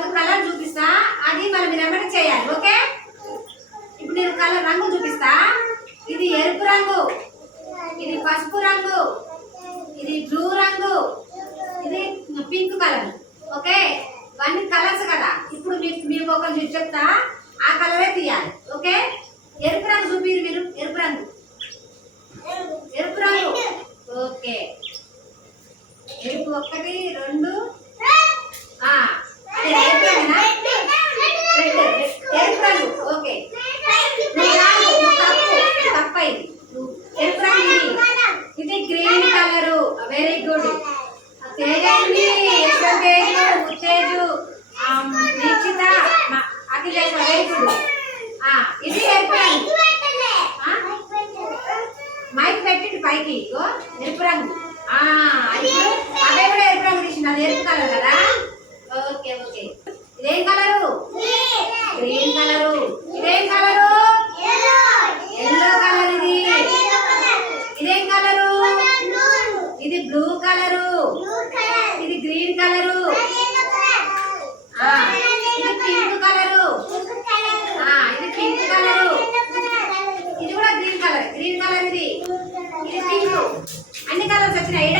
ఒక కలర్ చూపిస్తా, అది మనం రెమెడీ చేయాలి. ఓకే, ఇప్పుడు నేను కలర్ రంగు చూపిస్తా. ఇది ఎరుపు రంగు, ఇది పసుపు రంగు, ఇది బ్లూ రంగు, ఇది పింక్ కలర్. ఓకే, ఇవన్నీ కలర్స్ కదా. ఇప్పుడు మీకు ఒక చెప్తా, ఆ కలరే తీయాలి. ఓకే, ఎరుపు రంగు చూపిరు మీరు. ఎరుపు రంగు, ఎరుపు రంగు. ఓకే, ఎరుపు 1 2 అదే ఎరుపు రంగునా? ఎరుపు రంగు. ఓకే, తప్ప ఇది ఎరుపు రంగు. ఇది green colour. Very good. Tejaswi, Yashwanteju, Utteju, Dikshitha, Akhilesh, very good. ఇది ఎరుపు రంగు. మైక్ పెట్టింది పైకి. ఎరుపు రంగు. అదే కూడా ఎరుపు రంగు తీసింది. అది ఎరుపు కలర్ కదా. ఓకే ఓకే, ఇదేం కలరు? Green colour. ఇదేం కలరు? Yellow colour. ఇది ఇదేం కలరు? ఇది బ్లూ కలరు. ఇది గ్రీన్ కలరు. ఇది పింక్ కలరు. ఇది పింక్ కలరు. ఇది కూడా గ్రీన్ కలర్. Green colour. ఇది పింక్. అన్ని కలర్స్ వచ్చినాయి.